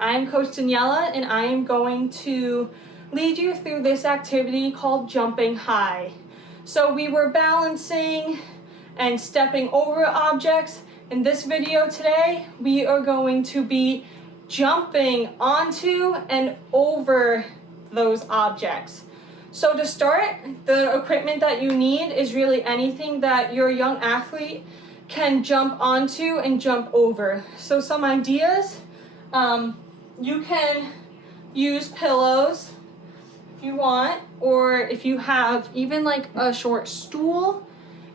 I'm Coach Daniela, and I am going to lead you through this activity called jumping high. So we were balancing and stepping over objects. In this video today, we are going to be jumping onto and over those objects. So to start, the equipment that you need is really anything that your young athlete can jump onto and jump over. So some ideas, you can use pillows if you want, or if you have even like a short stool,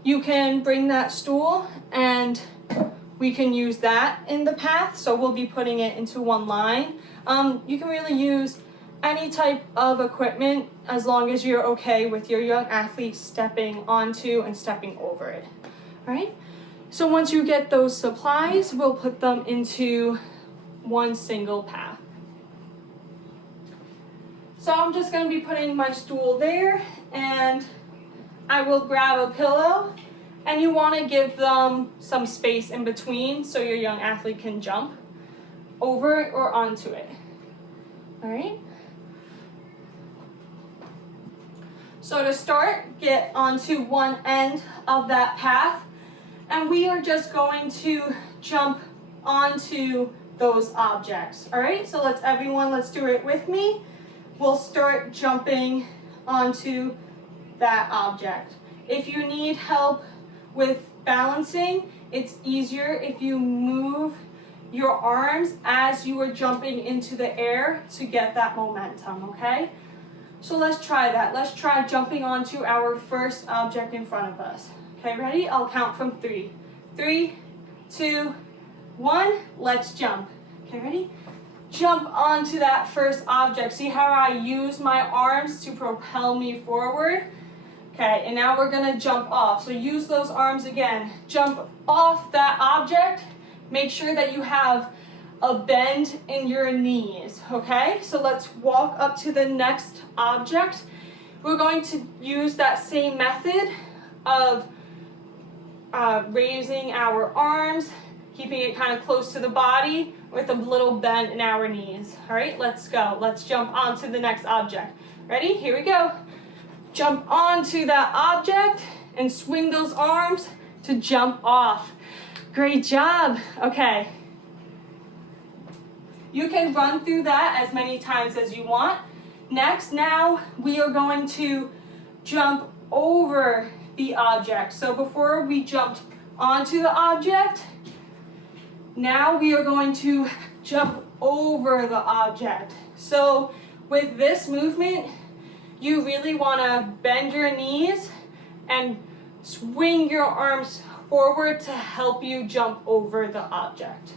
you can bring that stool and we can use that in the path. So we'll be putting it into one line. You can really use any type of equipment as long as you're okay with your young athlete stepping onto and stepping over it. All right? So once you get those supplies, we'll put them into one single path. So I'm just going to be putting my stool there, and I will grab a pillow, and you want to give them some space in between so your young athlete can jump over it or onto it. All right? So to start, get onto one end of that path, and we are just going to jump onto those objects. All right, so let's do it with me. We'll start jumping onto that object. If you need help with balancing, it's easier if you move your arms as you are jumping into the air to get that momentum, okay? So let's try that. Let's try jumping onto our first object in front of us. Okay, ready? I'll count from 3. 3, 2, 1, let's jump. Okay, ready? Jump onto that first object. See how I use my arms to propel me forward? Okay, and now we're gonna jump off. So use those arms again. Jump off that object. Make sure that you have a bend in your knees, okay? So let's walk up to the next object. We're going to use that same method of raising our arms, keeping it kind of close to the body with a little bend in our knees. All right, let's go. Let's jump onto the next object. Ready? Here we go. Jump onto that object and swing those arms to jump off. Great job. Okay. You can run through that as many times as you want. Next, now we are going to jump over the object. So before we jumped onto the object, now we are going to jump over the object. So with this movement, you really want to bend your knees and swing your arms forward to help you jump over the object.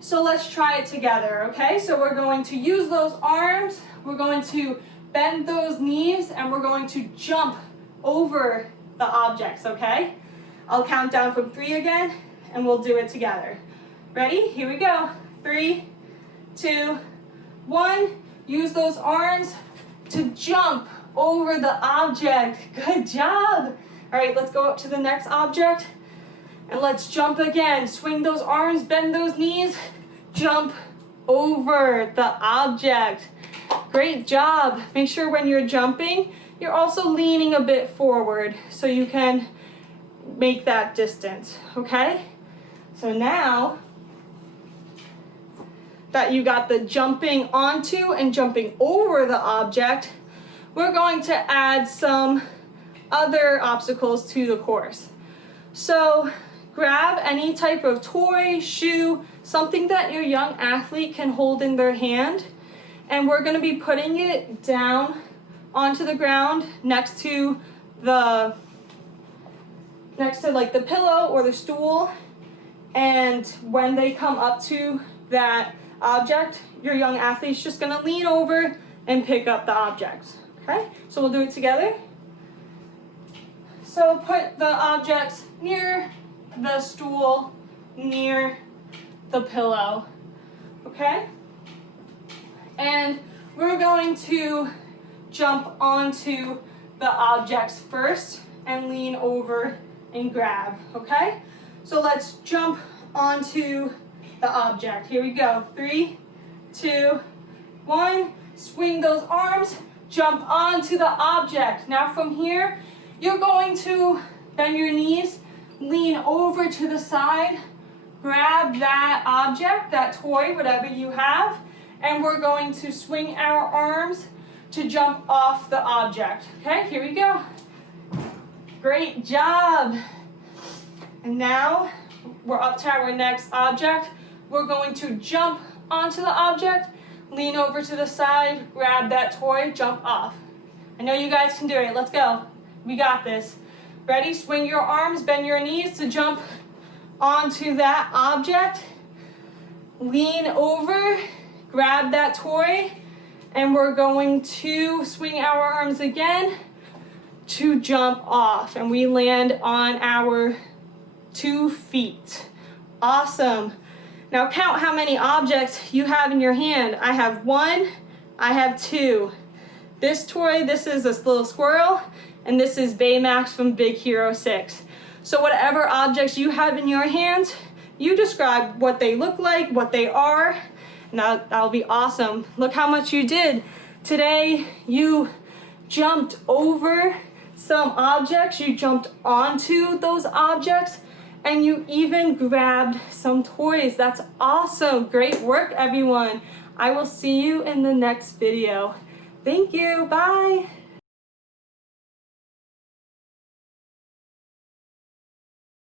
So let's try it together, okay? So we're going to use those arms, we're going to bend those knees, and we're going to jump over the objects, okay? I'll count down from 3 again, and we'll do it together. Ready? Here we go. 3, 2, 1. Use those arms to jump over the object. Good job. All right, let's go up to the next object, and let's jump again. Swing those arms, bend those knees, jump over the object. Great job. Make sure when you're jumping, you're also leaning a bit forward so you can make that distance, okay? So now that you got the jumping onto and jumping over the object, we're going to add some other obstacles to the course. So grab any type of toy, shoe, something that your young athlete can hold in their hand, and we're going to be putting it down onto the ground next to like the pillow or the stool. And when they come up to that object, your young athlete's just going to lean over and pick up the object. Okay, so we'll do it together. So put the objects near the stool, near the pillow, okay? And we're going to jump onto the objects first and lean over and grab, okay? So let's jump onto the object. Here we go. 3, 2, 1. Swing those arms, jump onto the object. Now from here, you're going to bend your knees, lean over to the side, grab that object, that toy, whatever you have, and we're going to swing our arms to jump off the object. Okay, here we go. Great job. And now we're up to our next object. We're going to jump onto the object, lean over to the side, grab that toy, jump off. I know you guys can do it. Let's go. We got this. Ready? Swing your arms, bend your knees to jump onto that object. Lean over, grab that toy, and we're going to swing our arms again to jump off. And we land on our 2 feet. Awesome. Now count how many objects you have in your hand. I have 1, I have 2. This toy, this is this little squirrel, and this is Baymax from Big Hero 6. So whatever objects you have in your hands, you describe what they look like, what they are, and that'll be awesome. Look how much you did. Today, you jumped over some objects, you jumped onto those objects, and you even grabbed some toys. That's awesome. Great work, everyone. I will see you in the next video. Thank you. Bye.